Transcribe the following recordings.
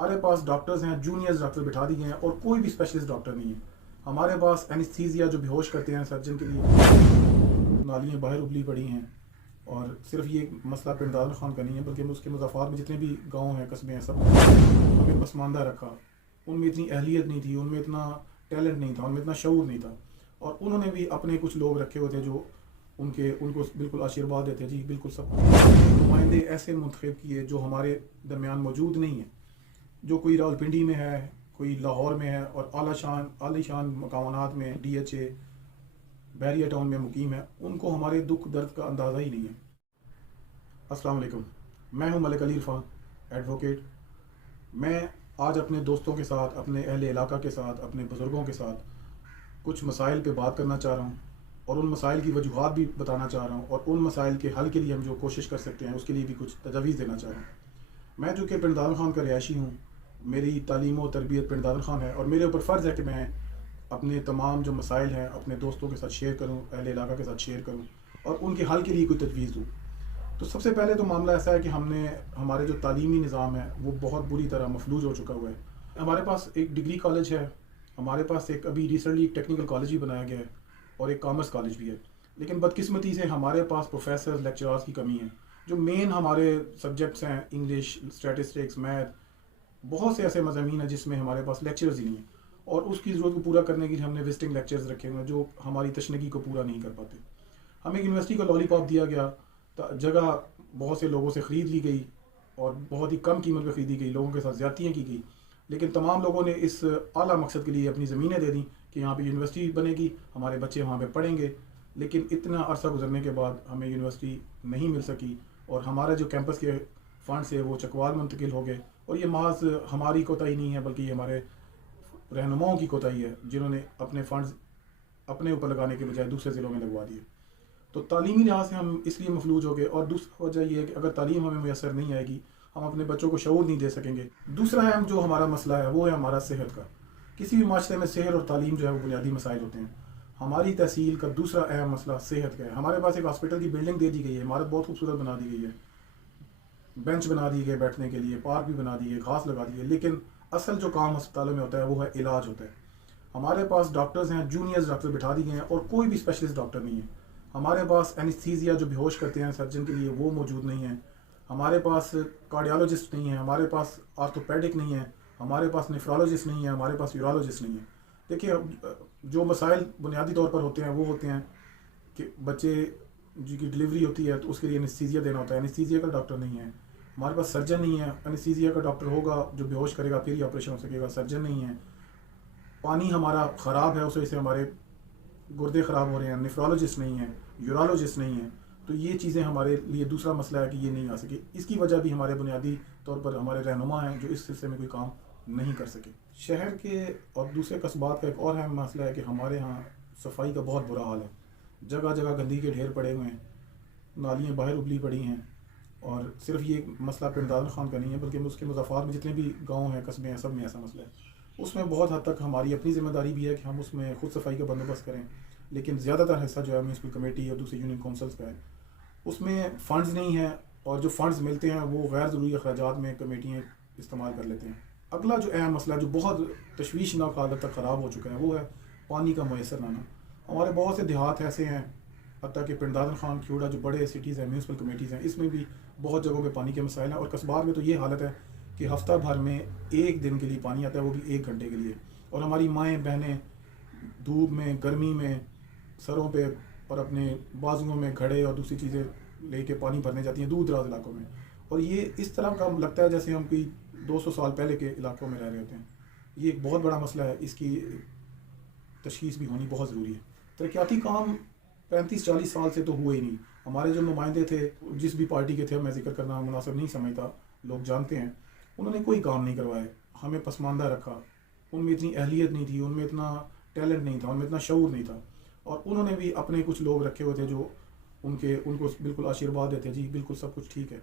ہمارے پاس ڈاکٹرز ہیں، junior doctor بٹھا دیے ہیں اور کوئی بھی اسپیشلسٹ ڈاکٹر نہیں ہے. ہمارے پاس اینستھیزیا جو بیہوش کرتے ہیں سرجن کے لیے، نالیاں باہر ابلی پڑی ہیں. اور صرف یہ مسئلہ پنڈال خان کا نہیں ہے بلکہ اس کے مضافات میں جتنے بھی گاؤں ہیں، قصبے ہیں، سب ہمیں پسماندہ رکھا. ان میں اتنی اہلیت نہیں تھی، ان میں اتنا ٹیلنٹ نہیں تھا، ان میں اتنا شعور نہیں تھا. اور انہوں نے بھی اپنے کچھ لوگ رکھے ہوئے تھے جو ان کو بالکل آشیرواد دیتے. جی بالکل سب نمائندے ایسے منتخب کیے جو ہمارے درمیان موجود نہیں ہیں، جو کوئی راولپنڈی میں ہے، کوئی لاہور میں ہے اور عالی شان مقامات میں ڈی ایچ اے بحریہ ٹاؤن میں مقیم ہے. ان کو ہمارے دکھ درد کا اندازہ ہی نہیں ہے. السلام علیکم، میں ہوں ملک علی عرفان، ایڈوکیٹ. میں آج اپنے دوستوں کے ساتھ، اپنے اہل علاقہ کے ساتھ، اپنے بزرگوں کے ساتھ کچھ مسائل پہ بات کرنا چاہ رہا ہوں اور ان مسائل کی وجوہات بھی بتانا چاہ رہا ہوں اور ان مسائل کے حل کے لیے ہم جو کوشش کر سکتے ہیں اس کے لیے بھی کچھ تجاویز دینا چاہ رہا ہوں. میں جو کہ پنڈ دادن خان کا رہائشی ہوں، میری تعلیم و تربیت پنڈ دادن خان ہے اور میرے اوپر فرض ہے کہ میں اپنے تمام جو مسائل ہیں اپنے دوستوں کے ساتھ شیئر کروں، اہل علاقہ کے ساتھ شیئر کروں اور ان کے حل کے لیے کوئی تجویز دوں. تو سب سے پہلے تو معاملہ ایسا ہے کہ ہمارے جو تعلیمی نظام ہے وہ بہت بری طرح مفلوج ہو چکا ہوا ہے. ہمارے پاس ایک ڈگری کالج ہے، ہمارے پاس ایک ابھی ریسنٹلی ٹیکنیکل کالج بھی بنایا گیا ہے اور ایک کامرس کالج بھی ہے. لیکن بدقسمتی سے ہمارے پاس پروفیسر لیکچرارز کی کمی ہے. جو مین ہمارے سبجیکٹس ہیں، انگلش، اسٹیٹسٹکس، میتھ، بہت سے ایسے مضامین ہیں جس میں ہمارے پاس لیکچرز ہی نہیں ہیں. اور اس کی ضرورت کو پورا کرنے کے لیے ہم نے وزٹنگ لیکچرز رکھے ہوئے ہیں جو ہماری تشنگی کو پورا نہیں کر پاتے. ہمیں یونیورسٹی کا لالی پاپ دیا گیا، جگہ بہت سے لوگوں سے خرید لی گئی اور بہت ہی کم قیمت پہ خریدی گئی، لوگوں کے ساتھ زیادتیاں کی گئی. لیکن تمام لوگوں نے اس اعلیٰ مقصد کے لیے اپنی زمینیں دے دیں کہ یہاں پہ یونیورسٹی بنے گی، ہمارے بچے وہاں پہ پڑھیں گے. لیکن اتنا عرصہ گزرنے کے بعد ہمیں یونیورسٹی نہیں مل سکی اور ہمارے جو کیمپس کے فنڈز ہے وہ چکوال منتقل ہو گئے. اور یہ محض ہماری کوتاہی نہیں ہے بلکہ یہ ہمارے رہنماؤں کی کوتاہی ہے جنہوں نے اپنے فنڈز اپنے اوپر لگانے کے بجائے دوسرے ضلعوں میں لگوا دیے. تو تعلیمی لحاظ سے ہم اس لیے مفلوج ہو گئے. اور دوسری وجہ یہ ہے کہ اگر تعلیم ہمیں میسر نہیں آئے گی ہم اپنے بچوں کو شعور نہیں دے سکیں گے. دوسرا ہے جو ہمارا مسئلہ ہے وہ ہے ہمارا صحت کا. کسی بھی معاشرے میں صحت اور تعلیم جو ہے وہ بنیادی مسائل ہوتے ہیں. ہماری تحصیل کا دوسرا اہم مسئلہ صحت کا ہے. ہمارے پاس ایک ہاسپٹل کی بلڈنگ دے دی گئی ہے، عمارت بہت خوبصورت بنا دی گئی ہے، بینچ بنا دی گئے بیٹھنے کے لیے، پارک بھی بنا دی ہے، گھاس لگا دی ہے. لیکن اصل جو کام ہسپتالوں میں ہوتا ہے وہ ہے علاج ہوتا ہے. ہمارے پاس ڈاکٹرز ہیں، جونیئر ڈاکٹر بٹھا دیے ہیں اور کوئی بھی اسپیشلسٹ ڈاکٹر نہیں ہے. ہمارے پاس اینستھیزیا جو بیہوش کرتے ہیں سرجن کے لیے وہ موجود نہیں ہے. ہمارے پاس کارڈیالوجسٹ نہیں ہے، ہمارے پاس آرتھوپیڈک نہیں ہے، ہمارے پاس نیفرولوجسٹ نہیں ہے، ہمارے پاس یورولوجسٹ نہیں ہے. دیکھیے جو مسائل بنیادی طور پر ہوتے ہیں وہ ہوتے ہیں کہ بچے جی کی ڈلیوری ہوتی ہے تو اس کے لیے اینستھیزیا دینا ہوتا ہے، اینستھیزیا کا ڈاکٹر نہیں ہے. ہمارے پاس سرجن نہیں ہے، اینستھیزیا کا ڈاکٹر ہوگا جو بیہوش کرے گا پھر ہی آپریشن ہو سکے گا، سرجن نہیں ہے. پانی ہمارا خراب ہے، اس وجہ سے ہمارے گردے خراب ہو رہے ہیں، نیفرولوجسٹ نہیں ہے، یورولوجسٹ نہیں ہے. تو یہ چیزیں ہمارے لیے دوسرا مسئلہ ہے کہ یہ نہیں آ سکے. اس کی وجہ بھی ہمارے بنیادی طور پر ہمارے رہنما ہیں جو اس سلسلے میں کوئی کام نہیں کر سکے. شہر کے اور دوسرے قصبات کا ایک اور اہم مسئلہ ہے کہ ہمارے ہاں صفائی کا بہت برا حال ہے. جگہ جگہ گندگی کے ڈھیر پڑے ہوئے ہیں، نالیاں باہر ابلی پڑی ہیں. اور صرف یہ مسئلہ پنڈ دادن خان کا نہیں ہے بلکہ اس کے مضافات میں جتنے بھی گاؤں ہیں، قصبے ہیں، سب میں ایسا مسئلہ ہے. اس میں بہت حد تک ہماری اپنی ذمہ داری بھی ہے کہ ہم اس میں خود صفائی کا بندوبست کریں. لیکن زیادہ تر حصہ جو ہے میونسپل کمیٹی اور دوسری یونین کونسلز کا ہے. اس میں فنڈز نہیں ہیں اور جو فنڈز ملتے ہیں وہ غیر ضروری اخراجات میں کمیٹیاں استعمال کر لیتے ہیں. اگلا جو اہم مسئلہ جو بہت تشویشناک حالت تک خراب ہو چکا ہے وہ ہے پانی کا میسر آنا. ہمارے بہت سے دیہات ایسے ہیں، حتیٰ کہ پنڈ دادن خان، کھیوڑا جو بڑے سٹیز ہیں، میونسپل کمیٹیز ہیں، اس میں بھی بہت جگہوں پہ پانی کے مسائل ہیں. اور قصبات میں تو یہ حالت ہے کہ ہفتہ بھر میں ایک دن کے لیے پانی آتا ہے، وہ بھی 1 گھنٹے کے لیے. اور ہماری مائیں بہنیں دھوپ میں، گرمی میں سروں پہ اور اپنے بازوؤں میں گھڑے اور دوسری چیزیں لے کے پانی بھرنے جاتی ہیں دور دراز علاقوں میں. اور یہ اس طرح کا لگتا ہے جیسے ہم کوئی 200 سال پہلے کے علاقوں میں رہ رہے ہوتے ہیں. یہ ایک بہت بڑا مسئلہ ہے، اس کی تشخیص بھی ہونی بہت ضروری ہے. ترقیاتی کام 35-40 سال سے تو ہوئے ہی نہیں. ہمارے جو نمائندے تھے جس بھی پارٹی کے تھے، میں ذکر کرنا مناسب نہیں سمجھتا، لوگ جانتے ہیں، انہوں نے کوئی کام نہیں کروائے، ہمیں پسماندہ رکھا. ان میں اتنی اہلیت نہیں تھی، ان میں اتنا ٹیلنٹ نہیں تھا، ان میں اتنا شعور نہیں تھا. اور انہوں نے بھی اپنے کچھ لوگ رکھے ہوئے تھے جو ان کو بالکل آشیرواد دیتے. جی بالکل سب کچھ ٹھیک ہے.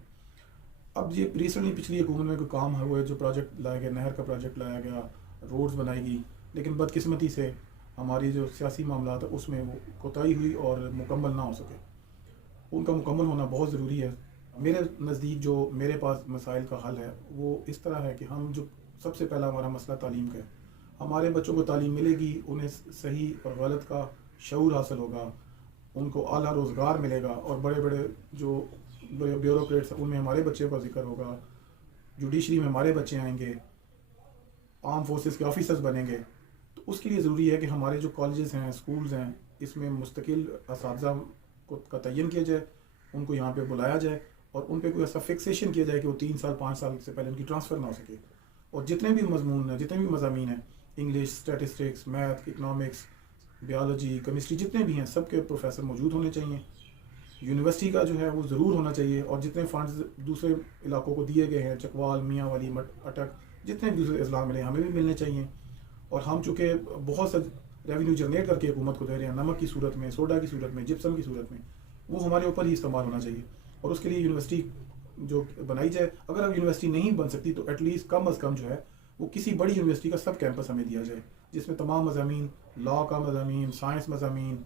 اب یہ ریسنٹلی پچھلی حکومت میں کوئی کام ہوئے، جو پروجیکٹ لایا گیا، نہر کا پروجیکٹ لایا گیا، روڈز بنائی گئی، لیکن بدقسمتی سے ہماری جو سیاسی معاملات ہیں اس میں وہ کوتاہی ہوئی اور مکمل نہ ہو سکے. ان کا مکمل ہونا بہت ضروری ہے. میرے نزدیک جو میرے پاس مسائل کا حل ہے وہ اس طرح ہے کہ ہم جو سب سے پہلا ہمارا مسئلہ تعلیم کا ہے. ہمارے بچوں کو تعلیم ملے گی، انہیں صحیح اور غلط کا شعور حاصل ہوگا، ان کو اعلیٰ روزگار ملے گا، اور بڑے بڑے جو بیوروکریٹس ان میں ہمارے بچے کا ذکر ہوگا، جوڈیشری میں ہمارے بچے آئیں گے، آرم فورسز کے آفیسرز بنیں گے. تو اس کے لیے ضروری ہے کہ ہمارے جو کالجز ہیں، اسکولز ہیں، اس میں مستقل اساتذہ کا تعین کیا جائے، ان کو یہاں پہ بلایا جائے، اور ان پہ کوئی ایسا فکسیشن کیا جائے کہ وہ 3 سال 5 سال سے پہلے ان کی ٹرانسفر نہ ہو سکے. اور جتنے بھی مضمون ہیں، جتنے بھی مضامین ہیں، English, statistics, math, economics, biology, chemistry, جتنے بھی ہیں، سب کے پروفیسر موجود ہونے چاہیے. یونیورسٹی کا جو ہے وہ ضرور ہونا چاہیے، اور جتنے فنڈز دوسرے علاقوں کو دیے گئے ہیں، چکوال، میاں والی، اٹک، جتنے بھی دوسرے اضلاع ملے ہمیں بھی ملنے چاہیے. اور ہم چونکہ بہت سا ریونیو جنریٹ کر کے حکومت کو دے رہے ہیں، نمک کی صورت میں، سوڈا کی صورت میں، جپسم کی صورت میں، وہ ہمارے اوپر ہی استعمال ہونا چاہیے. اور اس کے لیے یونیورسٹی جو بنائی جائے. اگر اب یونیورسٹی نہیں بن سکتی تو ایٹ لیسٹ کم از کم جو ہے وہ کسی بڑی یونیورسٹی کا سب کیمپس ہمیں دیا جائے، جس میں تمام مضامین، لاء کا مضامین، سائنس مضامین،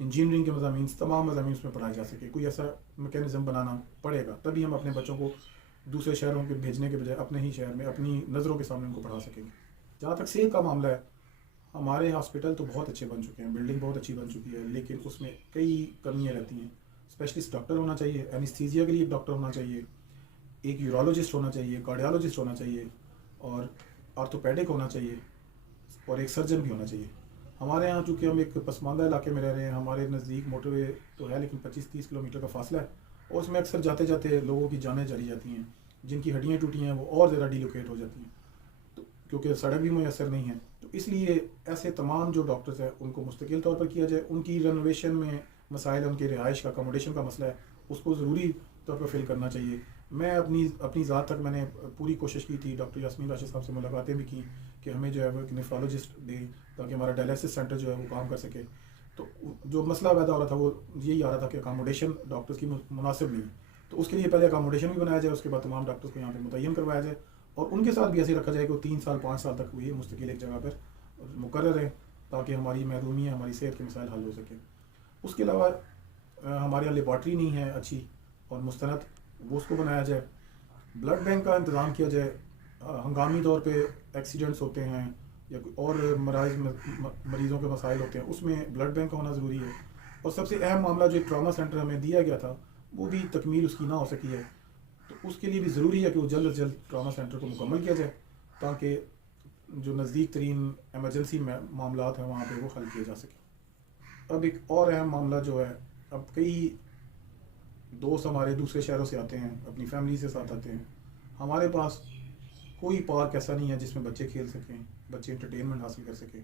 انجینئرنگ کے مضامین، تمام مضامین اس میں پڑھائے جا سکے. کوئی ایسا میکینزم بنانا پڑے گا، تبھی ہم اپنے بچوں کو دوسرے شہروں کے بھیجنے کے بجائے اپنے ہی شہر میں اپنی نظروں کے سامنے ان کو پڑھا سکیں گے. جہاں تک صحت کا معاملہ ہے، ہمارے ہاسپٹل تو بہت اچھے بن چکے ہیں، بلڈنگ بہت اچھی بن چکی ہے، لیکن اس میں کئی کمیاں رہتی ہیں. اسپیشلسٹ ڈاکٹر ہونا چاہیے، اینستھیزیا کے لیے ایک ڈاکٹر ہونا چاہیے، ایک یورولوجسٹ ہونا چاہیے، کارڈیالوجسٹ ہونا چاہیے، اور آرتھوپیڈک ہونا چاہیے، اور ایک سرجن بھی ہونا چاہیے. ہمارے یہاں چونکہ ہم ایک پسماندہ علاقے میں رہ رہے ہیں، ہمارے نزدیک موٹر وے تو ہے لیکن 25-30 کلومیٹر کا فاصلہ ہے، اور اس میں اکثر جاتے جاتے لوگوں کی جانیں چلی جاتی ہیں، جن کی ہڈیاں ٹوٹی ہیں وہ اور زیادہ ڈیلوکیٹ ہو جاتی ہیں، تو کیونکہ سڑک بھی میسر نہیں ہے. تو اس لیے ایسے تمام جو ڈاکٹرز ہیں ان کو مستقل طور پر کیا جائے. ان کی رینوویشن میں مسائل، ان کی رہائش کا، اکاموڈیشن کا مسئلہ ہے، اس کو ضروری طور پر فل کرنا چاہیے. میں اپنی ذات تک میں نے پوری کوشش کی تھی، ڈاکٹر یاسمین راشد صاحب سے ملاقاتیں بھی کی کہ ہمیں جو ہے وہ ایک نیفرولوجسٹ دیں تاکہ ہمارا ڈائلیسس سینٹر جو ہے وہ کام کر سکے. تو جو مسئلہ پیدا ہو رہا تھا وہ یہی آ رہا تھا کہ اکاموڈیشن ڈاکٹرز کی مناسب نہیں. تو اس کے لیے پہلے اکاموڈیشن بھی بنایا جائے، اس کے بعد تمام ڈاکٹرز کو یہاں پہ متعین کروایا جائے، اور ان کے ساتھ بھی ایسے رکھا جائے کہ وہ 3 سال 5 سال تک ہوئی مستقل ایک جگہ پر مقرر ہیں، تاکہ ہماری محرومی، ہماری صحت کے مسائل حل ہو سکے. اس کے علاوہ ہمارے یہاں لیبارٹری نہیں ہے اچھی اور مستند، وہ اس کو بنایا جائے. بلڈ بینک کا انتظام کیا جائے. ہنگامی طور پہ ایکسیڈنٹس ہوتے ہیں یا کوئی اور مریضوں کے مسائل ہوتے ہیں، اس میں بلڈ بینک کا ہونا ضروری ہے. اور سب سے اہم معاملہ جو ایک ٹراما سینٹر ہمیں دیا گیا تھا، وہ بھی تکمیل اس کی نہ ہو سکی ہے. تو اس کے لیے بھی ضروری ہے کہ وہ جلد از جلد ٹراما سینٹر کو مکمل کیا جائے، تاکہ جو نزدیک ترین ایمرجنسی معاملات ہیں وہاں پہ وہ حل کیا جا سکے. اب ایک اور اہم معاملہ جو ہے، اب کئی دوست ہمارے دوسرے شہروں سے آتے ہیں، اپنی فیملی سے ساتھ آتے ہیں. ہمارے پاس کوئی پارک ایسا نہیں ہے جس میں بچے کھیل سکیں، بچے انٹرٹینمنٹ حاصل کر سکیں،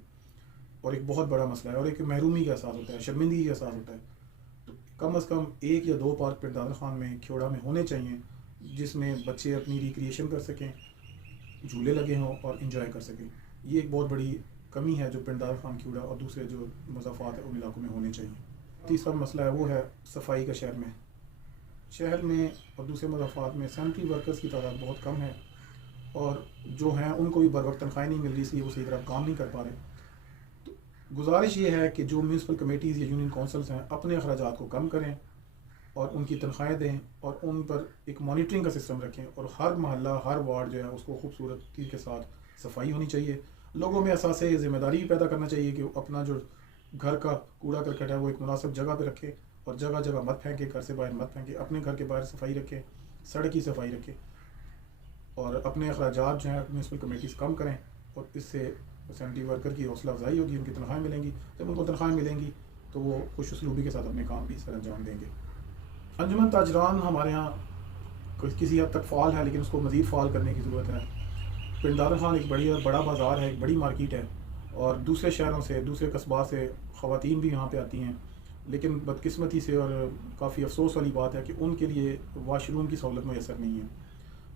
اور ایک بہت بڑا مسئلہ ہے، اور ایک محرومی کا احساس ہوتا ہے، شرمندگی کا احساس ہوتا ہے. تو کم از کم 1 یا 2 پارک پردادر خان میں، کھیوڑا میں ہونے چاہیے، جس میں بچے اپنی ریکریشن کر سکیں، جھولے لگے ہوں اور انجوائے کر سکیں. یہ ایک بہت بڑی کمی ہے جو پردادر خان، کھیوڑا اور دوسرے جو مضافات ہیں ان علاقوں میں ہونے چاہیے. تیسرا مسئلہ ہے وہ ہے صفائی کا. شہر میں اور دوسرے مضافات میں سینٹری ورکرز کی تعداد بہت کم ہے، اور جو ہیں ان کو بھی بر وقت تنخواہیں نہیں مل رہی، اس لیے وہ صحیح طرح کام نہیں کر پا رہے. تو گزارش یہ ہے کہ جو میونسپل کمیٹیز یا یونین کونسلز ہیں اپنے اخراجات کو کم کریں اور ان کی تنخواہیں دیں، اور ان پر ایک مانیٹرنگ کا سسٹم رکھیں، اور ہر محلہ، ہر وارڈ جو ہے اس کو خوبصورتی کے ساتھ صفائی ہونی چاہیے. لوگوں میں احساس ذمہ داری بھی پیدا کرنا چاہیے کہ وہ اپنا جو گھر کا کوڑا کرکٹ ہے وہ ایک مناسب جگہ پہ رکھے، اور جگہ جگہ مت پھینکے، گھر سے باہر مت پھینکے، اپنے گھر کے باہر صفائی رکھے، سڑک کی صفائی رکھے، اور اپنے اخراجات جو ہیں میونسپل کمیٹیز کم کریں. اور اس سے سینٹری ورکر کی حوصلہ افزائی ہوگی، ان کی تنخواہیں ملیں گی. جب ان کو تنخواہیں ملیں گی تو وہ خوش اسلوبی کے ساتھ اپنے کام بھی سر انجام دیں گے. انجمن تاجران ہمارے یہاں کسی حد تک فعال ہے، لیکن اس کو مزید فعال کرنے کی ضرورت ہے. پنڈار خان ایک بڑا بازار ہے، ایک بڑی مارکیٹ ہے، اور دوسرے شہروں سے، دوسرے قصبات سے خواتین بھی یہاں پہ آتی ہیں، لیکن بدقسمتی سے اور کافی افسوس والی بات ہے کہ ان کے لیے واش روم کی سہولت میسر نہیں ہے.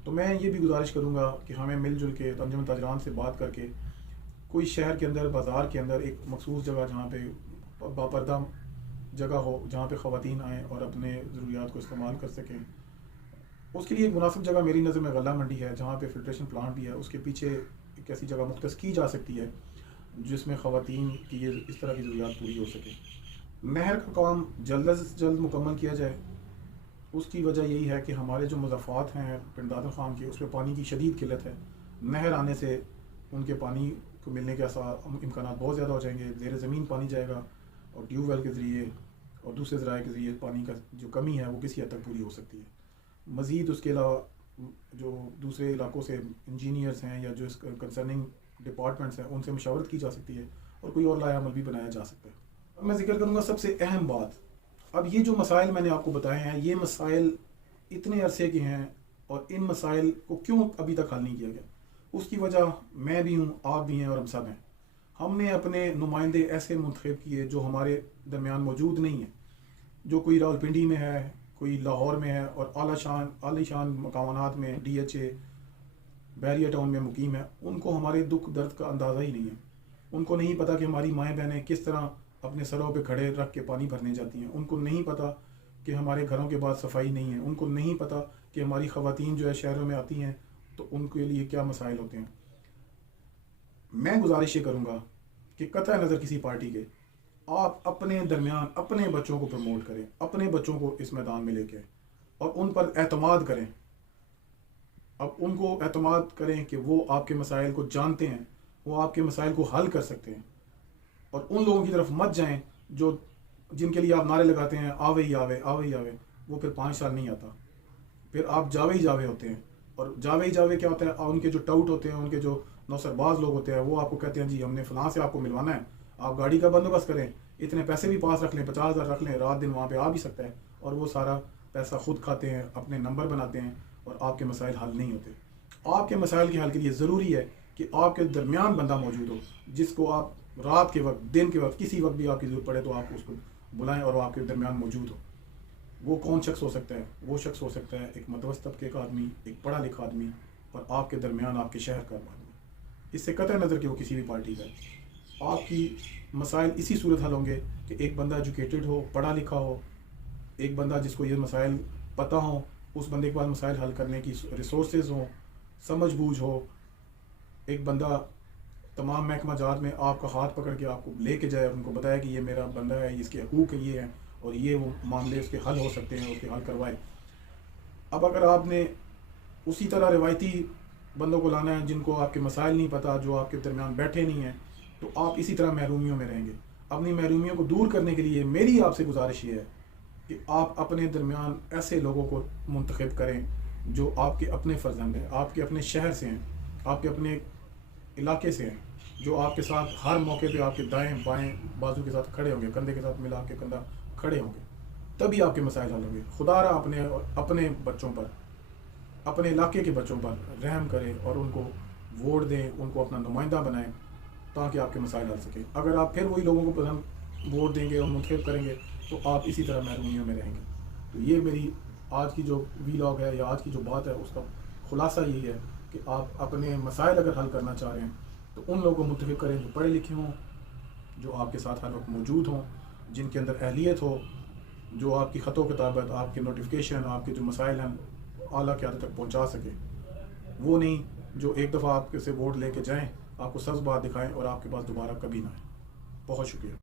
تو میں یہ بھی گزارش کروں گا کہ ہمیں مل جل کے انجمن تاجران سے بات کر کے کوئی شہر کے اندر، بازار کے اندر ایک مخصوص جگہ جہاں پہ باپردہ جگہ ہو، جہاں پہ خواتین آئیں اور اپنے ضروریات کو استعمال کر سکیں. اس کے لیے ایک مناسب جگہ میری نظر میں غلہ منڈی ہے، جہاں پہ فلٹریشن پلانٹ بھی ہے. اس کے پیچھے ایک ایسی جگہ مختص کی جا سکتی ہے جس میں خواتین کی اس طرح کی ضروریات پوری ہو سکے. نہر کا کام جلد از جلد مکمل کیا جائے. اس کی وجہ یہی ہے کہ ہمارے جو مضافات ہیں پنڈار خان کے، اس میں پانی کی شدید قلت ہے. نہر آنے سے ان کے پانی کو ملنے کے امکانات بہت زیادہ ہو جائیں گے. زیر زمین پانی جائے گا اور ٹیوب ویل کے ذریعے اور دوسرے ذرائع کے ذریعے پانی کا جو کمی ہے وہ کسی حد تک پوری ہو سکتی ہے. مزید اس کے علاوہ جو دوسرے علاقوں سے انجینئرس ہیں یا جو اس کنسرننگ ڈپارٹمنٹس ہیں ان سے مشاورت کی جا سکتی ہے اور کوئی اور لائحہ عمل بھی بنایا جا سکتا ہے. اب میں ذکر کروں گا سب سے اہم بات. اب یہ جو مسائل میں نے آپ کو بتائے ہیں یہ مسائل اتنے عرصے کے ہیں اور ان مسائل کو کیوں ابھی تک حل نہیں کیا گیا؟ اس کی وجہ میں بھی ہوں, آپ بھی ہیں اور ہم سب ہیں. ہم نے اپنے نمائندے ایسے منتخب کیے جو ہمارے درمیان موجود نہیں ہیں, جو کوئی راولپنڈی میں ہے, کوئی لاہور میں ہے اور عالی شان مقامات میں DHA بیریا ٹاؤن میں مقیم ہے. ان کو ہمارے دکھ درد کا اندازہ ہی نہیں ہے. ان کو نہیں پتا کہ ہماری مائیں بہنیں کس طرح اپنے سروں پہ کھڑے رکھ کے پانی بھرنے جاتی ہیں. ان کو نہیں پتا کہ ہمارے گھروں کے بعد صفائی نہیں ہے. ان کو نہیں پتا کہ ہماری خواتین جو ہے شہروں میں آتی ہیں تو ان کے لیے کیا مسائل ہوتے ہیں. میں گزارش یہ کروں گا کہ قطع نظر کسی پارٹی کے, آپ اپنے درمیان اپنے بچوں کو پروموٹ کریں, اپنے بچوں کو اس میدان میں لے کے اور ان پر اعتماد کریں. اب ان کو اعتماد کریں کہ وہ آپ کے مسائل کو جانتے ہیں, وہ آپ کے مسائل کو حل کر سکتے ہیں. اور ان لوگوں کی طرف مت جائیں جن کے لیے آپ نعرے لگاتے ہیں آوے ہی آوے آوے ہی آوے, وہ پھر 5 سال نہیں آتا, پھر آپ جاوے ہی جاوے ہوتے ہیں. اور جاوے ہی جاوے کیا ہوتا ہے, ان کے جو ٹاؤٹ ہوتے ہیں, ان کے جو نوسرباز لوگ ہوتے ہیں, وہ آپ کو کہتے ہیں جی ہم نے فلاں سے آپ کو ملوانا ہے, آپ گاڑی کا بندوبست کریں, اتنے پیسے بھی پاس رکھ لیں, 50,000 رکھ لیں, رات دن وہاں پہ آ بھی سکتا ہے. اور وہ سارا پیسہ خود کھاتے ہیں, اپنے نمبر بناتے ہیں اور آپ کے مسائل حل نہیں ہوتے. آپ کے مسائل کے حل کے لیے ضروری ہے کہ آپ کے درمیان بندہ موجود ہو جس کو آپ رات کے وقت, دن کے وقت, کسی وقت بھی آپ کی ضرورت پڑے تو آپ اس کو بلائیں اور وہ آپ کے درمیان موجود ہو. وہ کون شخص ہو سکتا ہے؟ وہ شخص ہو سکتا ہے ایک متوسط طبقے کا آدمی, ایک پڑھا لکھا آدمی اور آپ کے درمیان آپ کے شہر کا آدمی. اس سے قطع نظر کہ وہ کسی بھی پارٹی کا ہے, آپ کی مسائل اسی صورت حل ہوں گے کہ ایک بندہ ایجوکیٹڈ ہو, پڑھا لکھا ہو, ایک بندہ جس کو یہ مسائل پتہ ہوں, اس بندے کے پاس مسائل حل کرنے کی ریسورسز ہوں, سمجھ بوجھ ہو. ایک بندہ تمام محکمہ جات میں آپ کا ہاتھ پکڑ کے آپ کو لے کے جائے, ان کو بتایا کہ یہ میرا بندہ ہے, اس کے حقوق یہ ہیں اور یہ وہ معاملے اس کے حل ہو سکتے ہیں, اس کے حل کروائے. اب اگر آپ نے اسی طرح روایتی بندوں کو لانا ہے جن کو آپ کے مسائل نہیں پتہ, جو آپ کے درمیان بیٹھے نہیں ہیں, تو آپ اسی طرح محرومیوں میں رہیں گے. اپنی محرومیوں کو دور کرنے کے لیے میری آپ سے گزارش یہ ہے کہ آپ اپنے درمیان ایسے لوگوں کو منتخب کریں جو آپ کے اپنے فرزند ہیں, آپ کے اپنے شہر سے ہیں, آپ کے اپنے علاقے سے ہیں, جو آپ کے ساتھ ہر موقع پہ آپ کے دائیں بائیں بازو کے ساتھ کھڑے ہوں گے, کندھے کے ساتھ ملا کے کندھا کھڑے ہوں گے. تبھی آپ کے مسائل حل ہوں گے. خدا را اپنے بچوں پر, اپنے علاقے کے بچوں پر رحم کریں اور ان کو ووٹ دیں, ان کو اپنا نمائندہ بنائیں تاکہ آپ کے مسائل حل سکیں. اگر آپ پھر وہی لوگوں کو ووٹ دیں گے اور منتخب کریں گے تو آپ اسی طرح محرومیوں میں رہیں گے. تو یہ میری آج کی جو ویلاگ ہے یا آج کی جو بات ہے اس کا خلاصہ یہی ہے کہ آپ اپنے مسائل اگر حل کرنا چاہ رہے ہیں تو ان لوگوں کو منتخب کریں جو پڑھے لکھے ہوں, جو آپ کے ساتھ ہر وقت موجود ہوں, جن کے اندر اہلیت ہو, جو آپ کی خط و کتابت, آپ کے نوٹیفیکیشن, آپ کے جو مسائل ہیں اعلیٰ قیادت تک پہنچا سکے. وہ نہیں جو ایک دفعہ آپ سے ووٹ لے کے جائیں, آپ کو سچ بات دکھائیں اور آپ کے پاس دوبارہ کبھی نہ آئیں. بہت شکریہ.